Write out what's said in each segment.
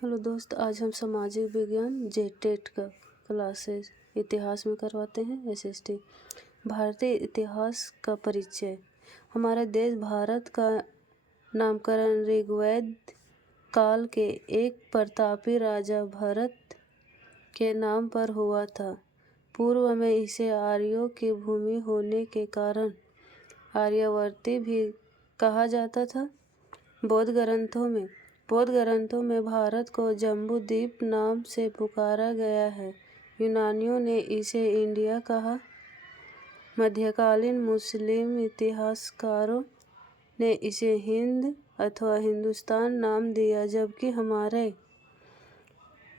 Hello दोस्त, आज हम सामाजिक विज्ञान जेटेट का क्लासेस इतिहास में करवाते हैं। एसएसटी भारतीय इतिहास का परिचय। हमारा देश भारत का नामकरण ऋग्वेद काल के एक प्रतापी राजा भरत के नाम पर हुआ था। पूर्व में इसे आर्यों की भूमि होने के कारण आर्यावर्ती भी कहा जाता था। बौद्ध ग्रंथों में भारत को जम्बू द्वीप नाम से पुकारा गया है। यूनानियों ने इसे इंडिया कहा। मध्यकालीन मुस्लिम इतिहासकारों ने इसे हिंद अथवा हिंदुस्तान नाम दिया, जबकि हमारे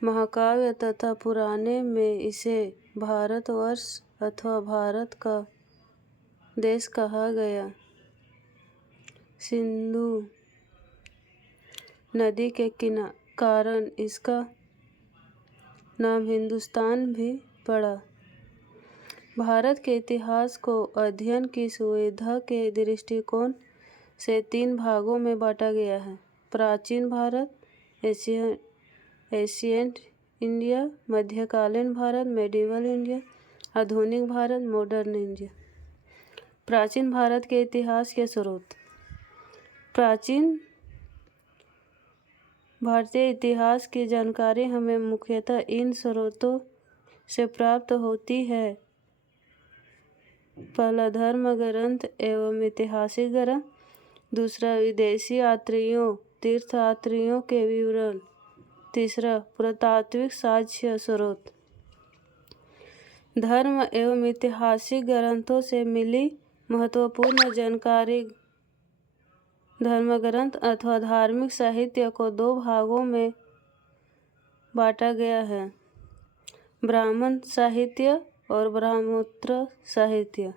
महाकाव्य तथा पुराणे में इसे भारतवर्ष अथवा भारत का देश कहा गया। सिंधु नदी के कारण इसका नाम हिंदुस्तान भी पड़ा। भारत के इतिहास को अध्ययन की सुविधा के दृष्टिकोण से 3 भागों में बांटा गया है: प्राचीन भारत, एशिएंट इंडिया, मध्यकालीन भारत, मेडिवल इंडिया, आधुनिक भारत, मॉडर्न इंडिया। प्राचीन भारत के इतिहास के स्रोत। प्राचीन भारतीय इतिहास की जानकारी हमें मुख्यतः इन स्रोतों से प्राप्त होती है। पहला, धर्म ग्रंथ एवं ऐतिहासिक ग्रंथ। दूसरा, विदेशी यात्रियों तीर्थयात्रियों के विवरण। तीसरा, पुरातात्विक साक्ष्य स्रोत। धर्म एवं ऐतिहासिक ग्रंथों से मिली महत्वपूर्ण जानकारी। धर्म ग्रंथ अथवा धार्मिक साहित्य को 2 भागों में बांटा गया है: ब्राह्मण साहित्य और ब्रह्मोत्तर साहित्य।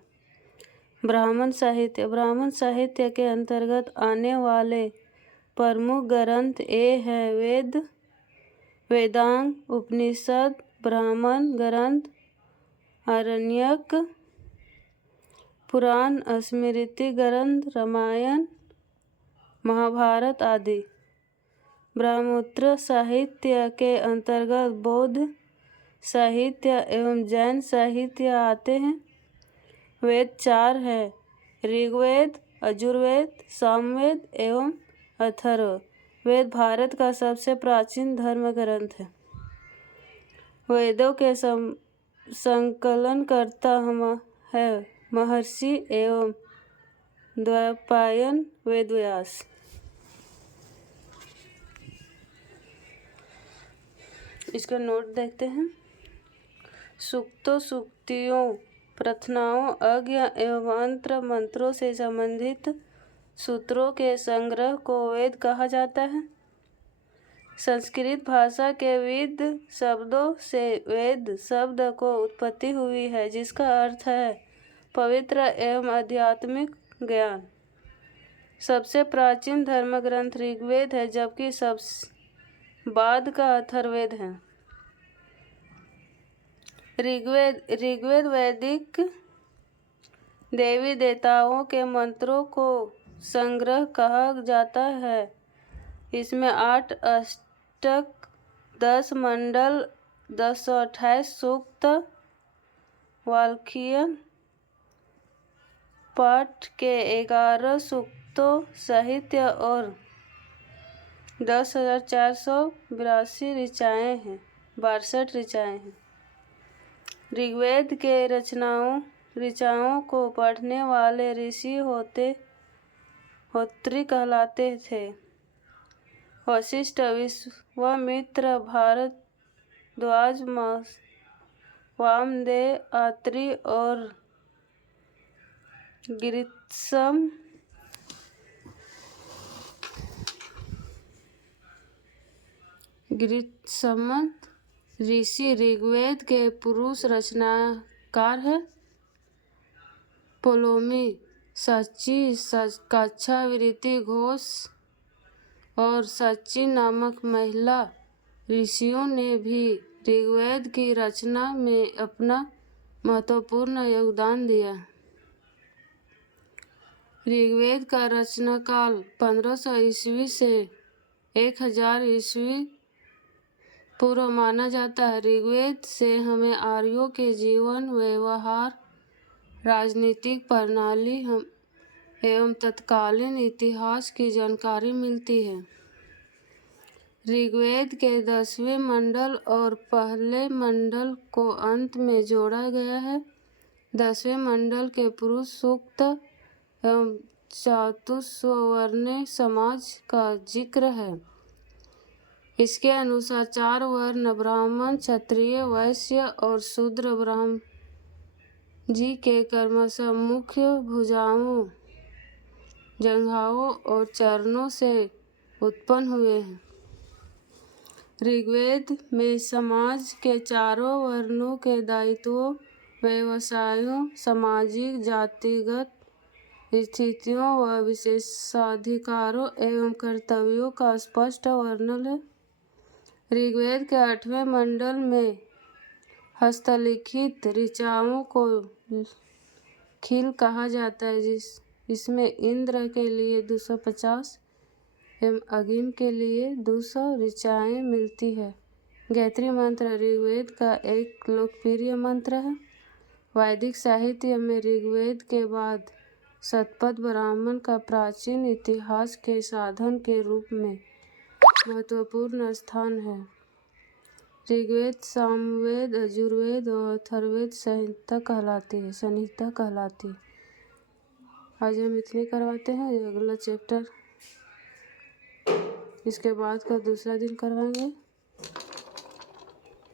ब्राह्मण साहित्य के अंतर्गत आने वाले प्रमुख ग्रंथ ये हैं: वेदांग, उपनिषद, ब्राह्मण ग्रंथ, आरण्यक, पुराण, स्मृति ग्रंथ, रामायण, महाभारत आदि। ब्रह्मोत्तर साहित्य के अंतर्गत बौद्ध साहित्य एवं जैन साहित्य आते हैं। वेद 4 हैं: ऋग्वेद, यजुर्वेद, सामवेद एवं अथर्ववेद। भारत का सबसे प्राचीन धर्म ग्रंथ है। वेदों के संकलनकर्ता है महर्षि एवं द्वैपायन वेदव्यास। इसका नोट देखते हैं। सूक्तों, सूक्तियों, प्रार्थनाओं, यज्ञ एवं मंत्रों से संबंधित सूत्रों के संग्रह को वेद कहा जाता है। संस्कृत भाषा के वेद शब्दों से वेद शब्द को उत्पत्ति हुई है, जिसका अर्थ है पवित्र एवं आध्यात्मिक ज्ञान। सबसे प्राचीन धर्म ग्रंथ ऋग्वेद है, जबकि सबसे बाद का अथर्ववेद है। ऋग्वेद वैदिक देवी देवताओं के मंत्रों को संग्रह कहा जाता है। इसमें 8 अष्टक, 10 मंडल, 1028 सूक्त, वाल्मीकि पाठ के 11 सूक्तों साहित्य और 10,482 ऋचाएँ हैं। ऋग्वेद के ऋचाओं को पढ़ने वाले ऋषि होत्री कहलाते थे। वशिष्ठ, विश्वामित्र, भारद्वाज, वामदेव, अत्रि और गृत्समत ऋषि ऋग्वेद के पुरुष रचनाकार हैं। पोलोमी, साची, काक्षावृत्ति घोष और साची नामक महिला ऋषियों ने भी ऋग्वेद की रचना में अपना महत्वपूर्ण योगदान दिया। ऋग्वेद का रचनाकाल 1500 ईस्वी से 1000 ईस्वी पूर्व माना जाता है। ऋग्वेद से हमें आर्यों के जीवन, व्यवहार, राजनीतिक प्रणाली एवं तत्कालीन इतिहास की जानकारी मिलती है। ऋग्वेद के 10वें मंडल और पहले मंडल को अंत में जोड़ा गया है। 10वें मंडल के पुरुष सूक्त एवं चतुष्वर्ण समाज का जिक्र है। इसके अनुसार 4 वर्ण ब्राह्मण, क्षत्रिय, वैश्य और शूद्र ब्रह्म जी के क्रमशः मुख्य भुजाओं, जंघाओं और चरणों से उत्पन्न हुए हैं। ऋग्वेद में समाज के चारों वर्णों के दायित्वों, व्यवसायों, सामाजिक जातिगत स्थितियों व विशेषाधिकारों एवं कर्तव्यों का स्पष्ट वर्णन है। ऋग्वेद के 8वें मंडल में हस्तलिखित ऋचाओं को खिल कहा जाता है। इसमें इंद्र के लिए 250 एवं अग्नि के लिए 200 ऋचाएँ मिलती है। गायत्री मंत्र ऋग्वेद का एक लोकप्रिय मंत्र है। वैदिक साहित्य में ऋग्वेद के बाद शतपथ ब्राह्मण का प्राचीन इतिहास के साधन के रूप में महत्वपूर्ण स्थान है। ऋग्वेद, सामवेद, यजुर्वेद और अथर्ववेद संहिता कहलाती है। आज हम इतने करवाते हैं। अगला चैप्टर इसके बाद का दूसरा दिन करवाएंगे।